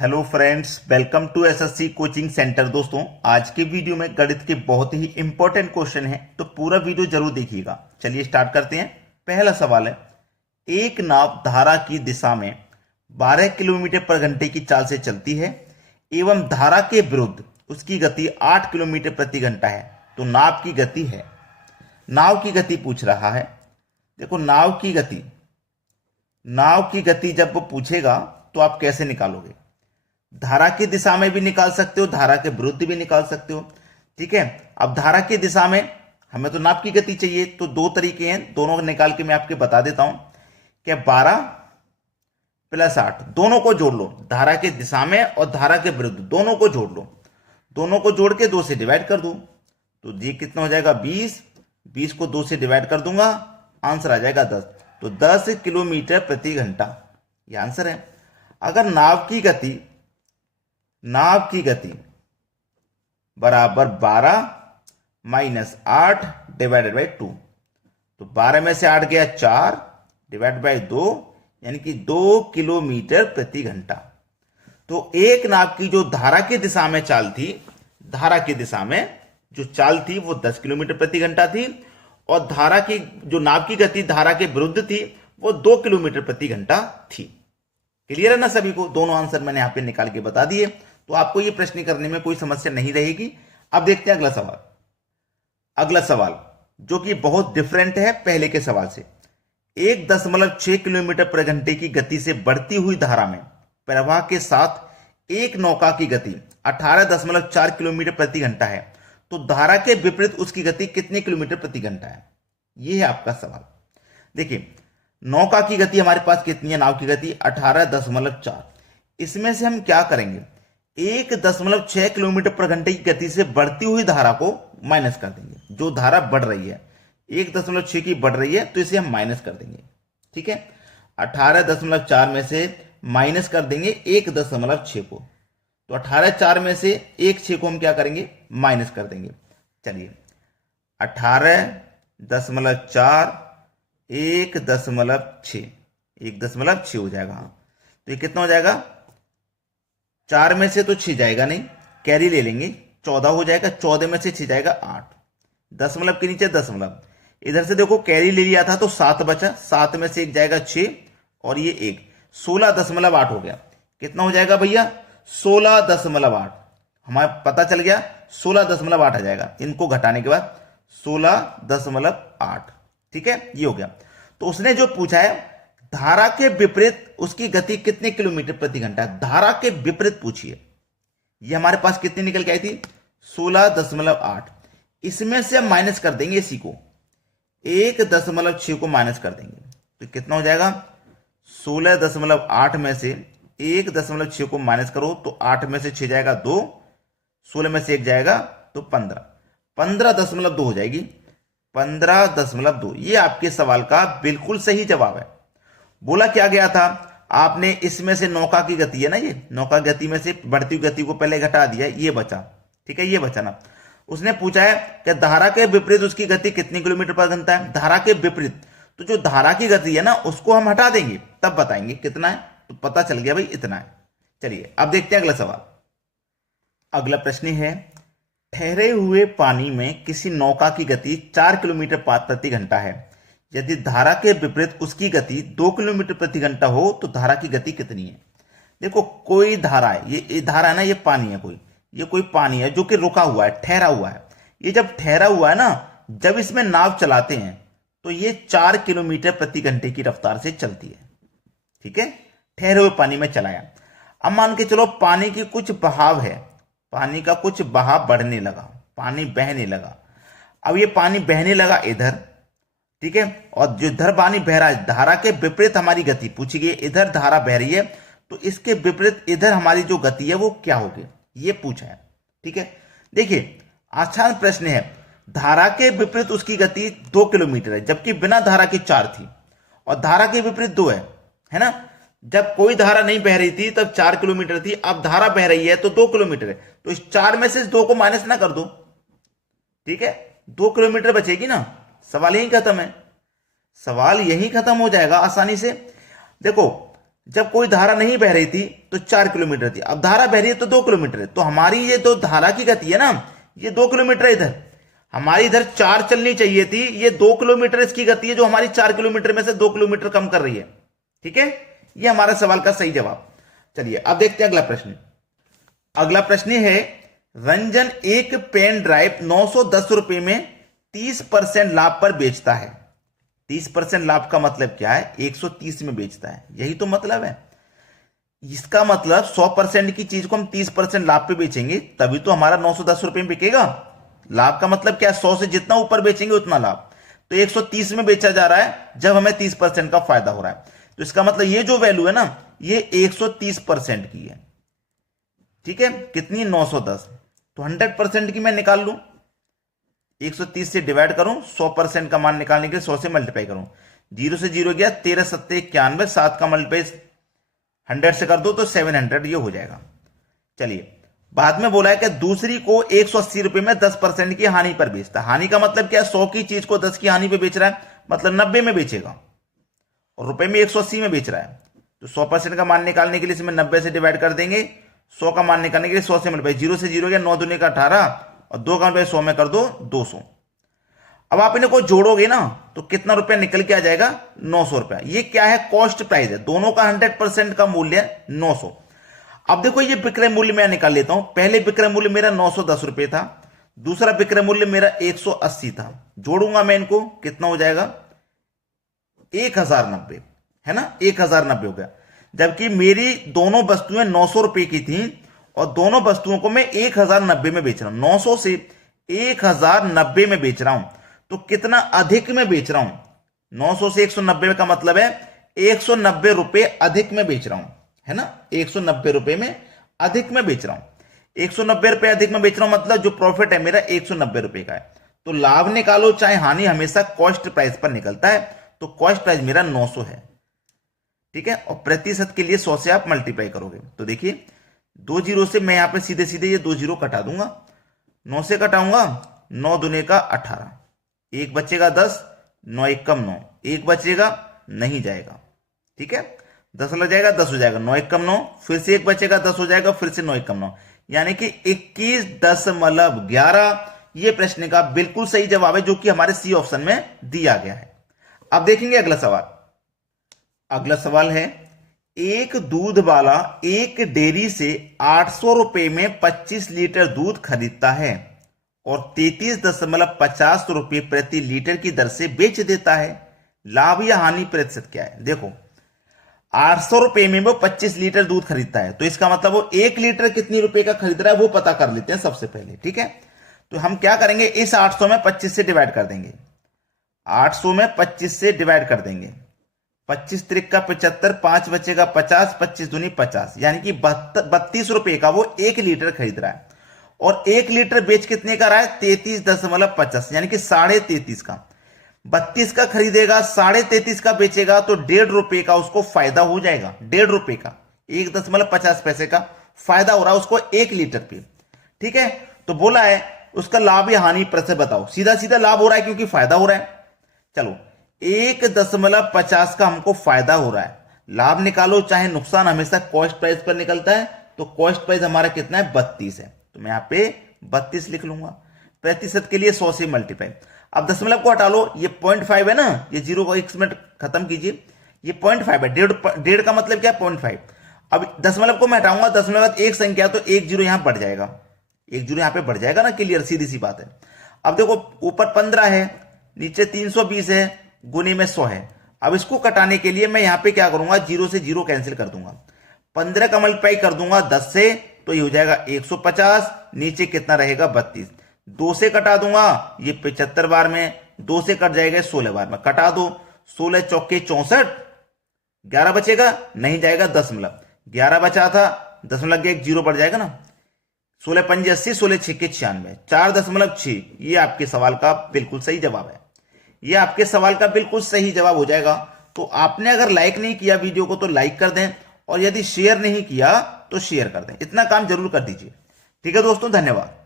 Hello friends, welcome to SSC coaching centre. दोस्तों, आज के वीडियो में गणित के बहुत ही इंपॉर्टेंट क्वेश्चन है, तो पूरा वीडियो जरूर देखिएगा। चलिए स्टार्ट करते हैं। पहला सवाल है, एक नाव धारा की दिशा में 12 किलोमीटर पर घंटे की चाल से चलती है एवं धारा के विरुद्ध उसकी गति 8 किलोमीटर प्रति घंटा है, तो नाव की गति है। नाव की गति पूछ रहा है। देखो, नाव की गति जब वो पूछेगा तो आप कैसे निकालोगे? धारा की दिशा में भी निकाल सकते हो, धारा के विरुद्ध भी निकाल सकते हो। ठीक है, अब धारा की दिशा में हमें तो नाव की गति चाहिए, तो दो तरीके हैं, दोनों निकाल के मैं आपके बता देता हूं। क्या 12 + 8 दोनों को जोड़ लो, धारा की दिशा में और धारा के विरुद्ध दोनों को जोड़ लो। दोनों को जोड़ के 2 से डिवाइड कर दो, तो ये कितना हो जाएगा? 20। 20 को 2 से डिवाइड कर दूंगा, आंसर आ जाएगा 10। तो 10 किलोमीटर प्रति घंटा, ये आंसर है। अगर नाव की गति बराबर 12 - 8 डिवाइडेड बाई 2, तो 12 में से 8 गया 4 डिवाइड बाई 2, यानी कि 2 किलोमीटर प्रति घंटा। तो एक नाव की जो धारा की दिशा में चाल थी, धारा की दिशा में जो चाल थी वो 10 किलोमीटर प्रति घंटा थी, और धारा की जो नाव की गति धारा के विरुद्ध थी वो 2 किलोमीटर प्रति घंटा थी। क्लियर है ना सभी को? दोनों आंसर मैंने यहां पे निकाल के बता दिए, तो आपको ये प्रश्न करने में कोई समस्या नहीं रहेगी। अब देखते हैं अगला सवाल। अगला सवाल जो कि बहुत डिफरेंट है पहले के सवाल से। 1.6 किलोमीटर प्रति घंटे की गति से बढ़ती हुई धारा में प्रवाह के साथ एक नौका की गति 18.4 किलोमीटर प्रति घंटा है, तो धारा के विपरीत उसकी गति कितने किलोमीटर प्रति घंटा है? यह है आपका सवाल। देखिए, नौका की गति हमारे पास कितनी है? नाव की गति 18.4। इसमें से हम क्या करेंगे? 1.6 किलोमीटर प्रति घंटे की गति से बढ़ती हुई धारा को माइनस कर देंगे। जो धारा बढ़ रही है 1.6 की बढ़ रही है, तो इसे हम माइनस कर देंगे। ठीक है, 18.4 में से माइनस कर देंगे 1.6 को, तो 18.4 में से 1.6 को हम क्या करेंगे? माइनस कर देंगे। चलिए, 18.4 1.6 हो जाएगा। तो ये कितना हो जाएगा? 4 में से तो 6 जाएगा नहीं, कैरी ले लेंगे, 14 हो जाएगा। 14 में से 6 जाएगा 8, दशमलव के नीचे दशमलव। इधर से देखो कैरी ले लिया था तो 7 बचा, 7 में से 1 जाएगा 6 और ये 1, 16.8 हो गया। कितना हो जाएगा भैया? 16.8। हमारा पता चल गया 16.8 आ जाएगा, इनको घटाने के बाद 16.8। ठीक है, ये हो गया। तो उसने जो पूछा है धारा के विपरीत उसकी गति कितने किलोमीटर प्रति घंटा है, धारा के विपरीत पूछिए। ये हमारे पास कितनी निकल के आई थी? 16.8। इसमें से हम माइनस कर देंगे इसी को, 1.6 को माइनस कर देंगे, तो कितना हो जाएगा? 16.8 में से 1.6 को माइनस करो तो 8 में से 6 जाएगा 2, 16 में से 1 जाएगा तो 15, 15.2 हो जाएगी। 15.2, ये आपके सवाल का बिल्कुल सही जवाब है। बोला क्या गया था आपने? इसमें से नौका की गति है ना, ये नौका गति में से बढ़ती हुई गति को पहले घटा दिया, ये बचा। ठीक है, ये बचा ना। उसने पूछा है कि धारा के विपरीत उसकी गति कितनी किलोमीटर पर घंटा है। धारा के विपरीत, तो जो धारा की गति है ना उसको हम हटा देंगे, तब बताएंगे कितना है। तो पता चल गया भाई इतना है। चलिए अब देखते हैं अगला सवाल। अगला प्रश्न है, ठहरे हुए पानी में किसी नौका की गति 4 किलोमीटर प्रति घंटा है। यदि धारा के विपरीत उसकी गति 2 किलोमीटर प्रति घंटा हो तो धारा की गति कितनी है? देखो, कोई धारा है, ये धारा है ना, ये पानी है, ये कोई पानी है जो कि रुका हुआ है, ठहरा हुआ है। ये जब ठहरा हुआ है ना, जब इसमें नाव चलाते हैं तो ये 4 किलोमीटर प्रति घंटे की रफ्तार से चलती है। ठीक है, ठहरे हुए पानी में चलाया। अब मान के चलो पानी की कुछ बहाव है, पानी का कुछ बहाव बढ़ने लगा, पानी बहने लगा। अब ये पानी बहने लगा इधर, ठीक है, और जो इधर पानी बह रहा है, धारा के विपरीत हमारी गति पूछी गई। इधर धारा बह रही है तो इसके विपरीत इधर हमारी जो गति है वो क्या होगी, ये पूछा है। ठीक है, देखिए आसान प्रश्न है। धारा के विपरीत उसकी गति 2 किलोमीटर है, जबकि बिना धारा की 4 थी, और धारा के विपरीत 2 है ना। जब कोई धारा नहीं बह रही थी तब 4 किलोमीटर थी, अब धारा बह रही है तो 2 किलोमीटर है, तो इस 4 में से 2 को माइनस ना कर दो। ठीक है, 2 किलोमीटर बचेगी ना, सवाल यही खत्म है। सवाल यही खत्म हो जाएगा आसानी से। देखो, जब कोई धारा नहीं बह रही थी तो 4 किलोमीटर थी, अब धारा बह रही है तो 2 किलोमीटर है। तो हमारी ये तो धारा की गति है ना, ये 2 किलोमीटर है, इधर हमारी इधर 4 चलनी चाहिए थी, ये 2 किलोमीटर इसकी गति है जो हमारी 4 किलोमीटर में से 2 किलोमीटर कम कर रही है। ठीक है, ये हमारा सवाल का सही जवाब। चलिए अब देखते हैं अगला प्रश्न। अगला प्रश्न है, रंजन एक पेन ड्राइव 910 रुपए में 30% लाभ पर बेचता है। 30% लाभ का मतलब क्या है, 130 में बेचता है, यही तो मतलब है। इसका मतलब 100% की चीज को हम 30% लाभ पे बेचेंगे तभी तो हमारा 910 रुपए में बिकेगा। लाभ का मतलब क्या है, 100 से जितना ऊपर बेचेंगे उतना लाभ। तो 130 में बेचा जा रहा है जब हमें 30% का फायदा हो रहा है, तो इसका मतलब ये जो वैल्यू है ना ये 130% की है। ठीक है, कितनी, 910। तो 100% की मैं निकाल लूं, 130 से डिवाइड करूं, 100% का मान निकालने के लिए 100 से मल्टीप्लाई करूं। 0 से 0 गया, 13 7 91, 7 का मल्टीप्लाई 100 से कर दो तो 700 ये हो जाएगा। चलिए, बाद में बोला है कि दूसरी को 180 रुपए में 10% की हानि पर बेचता है। हानि का मतलब क्या है, 100 की चीज को 10 की हानि पे बेच रहा है, मतलब 90 में बेचेगा और रुपए में 180 में बेच रहा है। तो 100% का मान निकालने के लिए इसमें 90 से डिवाइड कर देंगे, 100 का मान निकालने के लिए 100 से मल्टीप्लाई, 0 से 0 गया, 9 दूनी का 18 और 2 का मल्टीप्लाई 100 में कर दो 200। अब आप इन्हें को जोड़ोगे ना तो कितना रुपया निकल के आ जाएगा, 900 रुपया। ये क्या है, कॉस्ट प्राइस है, दोनों का 100% का मूल्य 900। अब देखो ये विक्रय मूल्य मैं निकाल लेता हूं। पहले विक्रय मूल्य मेरा 910 रुपए था, दूसरा विक्रय मूल्य मेरा 180 था। जोड़ूंगा मैं इनको, कितना हो जाएगा, 1090, है ना, 1090 हो गया। जबकि मेरी दोनों वस्तुएं 900 रुपए की थी और दोनों वस्तुओं को मैं 1090 में बेच रहा हूं। 900 से 1090 में बेच रहा हूं, तो कितना अधिक में बेच रहा हूं, 900 से 190 का मतलब है 190 रुपए अधिक में बेच रहा हूं, है ना, 190 रुपए में अधिक में बेच रहा हूं। 190 रुपए अधिक में बेच रहा हूं मतलब जो प्रॉफिट है मेरा 190 रुपए का है। तो लाभ निकालो चाहे हानि, हमेशा कॉस्ट प्राइस पर निकलता है, तो कॉस्ट प्राइस मेरा 900 है। ठीक है, और प्रतिशत के लिए 100 से आप मल्टीप्लाई करोगे तो देखिए 2 जीरो से मैं यहां पे सीधे सीधे ये 2 जीरो कटा दूंगा, 9 से कटाऊंगा, 9 दूने का 18, एक बचेगा 10, 9 एक कम 9, एक बचेगा नहीं जाएगा। ठीक है, 10 लग जाएगा, 10 हो जाएगा, 9 एक कम 9, फिर से एक बचेगा, 10 हो जाएगा, फिर से 9 एक कम 9, यानी कि 21.11 ये प्रश्न का बिल्कुल सही जवाब है जो कि हमारे सी ऑप्शन में दिया गया है। अब देखेंगे अगला सवाल। अगला सवाल है, एक दूध वाला एक डेयरी से 800 रुपए में 25 लीटर दूध खरीदता है और 33.50 रुपए प्रति लीटर की दर से बेच देता है। लाभ या हानि प्रतिशत क्या है। देखो 800 रुपए में वो 25 लीटर दूध खरीदता है, तो इसका मतलब वो 1 लीटर कितनी रुपए का खरीद रहा है वो पता कर लेते हैं सबसे पहले। ठीक है, तो हम क्या करेंगे, इस 800 में 25 से डिवाइड कर देंगे, 800 में 25 से डिवाइड कर देंगे, 25 त्रिक का 75, 5 बचेगा 50, 25 दूनी 50, यानी कि 32 रुपए का वो 1 लीटर खरीद रहा है और 1 लीटर बेच कितने का रहा है, 33.50, यानी कि 33.5 का। 32 का खरीदेगा, 33.5 का बेचेगा तो 1.5 रुपए का उसको फायदा हो जाएगा, 1.5 रुपए का, 1.50 पैसे का फायदा हो रहा है उसको 1 लीटर पे। ठीक है, तो बोला है उसका लाभ या हानि प्रतिशत बताओ। सीधा सीधा लाभ हो रहा है क्योंकि फायदा हो रहा है। चलो 1.50 का हमको फायदा हो रहा है, लाभ निकालो चाहे नुकसान, हमेशा कॉस्ट प्राइस पर निकलता है, तो कॉस्ट प्राइस हमारा कितना है, 32 है, तो मैं यहां पे 32 लिख लूंगा। प्रतिशत के लिए 100 से मल्टीप्लाई। अब दशमलव को हटा लो, ये 0.5 है ना, ये 0 को 1 मिनट खत्म कीजिए, ये 0.5 है, 1.5 का मतलब क्या है, 0.5। अब दशमलव को मैं हटाऊंगा, दशमलव बाद एक संख्या तो 1 जीरो यहां बढ़ जाएगा, 1 जीरो यहां पे बढ़ जाएगा ना, क्लियर, सीधी सी बात है। अब देखो ऊपर 15 है, नीचे 320 है, गुने में 100 है। अब इसको कटाने के लिए मैं यहां पे क्या करूंगा, 0 से 0 कैंसिल कर दूंगा, 15 का मल्टीप्लाई कर दूंगा 10 से, तो ये हो जाएगा 150, नीचे कितना रहेगा 32, 2 से कटा दूंगा, ये 75 बार में, 2 से कट जाएगा 16 बार में, कटा दो, 16 चौके 64, 11 बचेगा नहीं जाएगा, दशमलव 11 बचा था, दशमलव के 1 जीरो बढ़ जाएगा ना, 16 पंजे 80, 16 छक्के 96, 4.6। ये आपके सवाल का बिल्कुल सही जवाब है, ये आपके सवाल का बिल्कुल सही जवाब हो जाएगा। तो आपने अगर लाइक नहीं किया वीडियो को तो लाइक कर दें, और यदि शेयर नहीं किया तो शेयर कर दें, इतना काम जरूर कर दीजिए। ठीक है दोस्तों, धन्यवाद।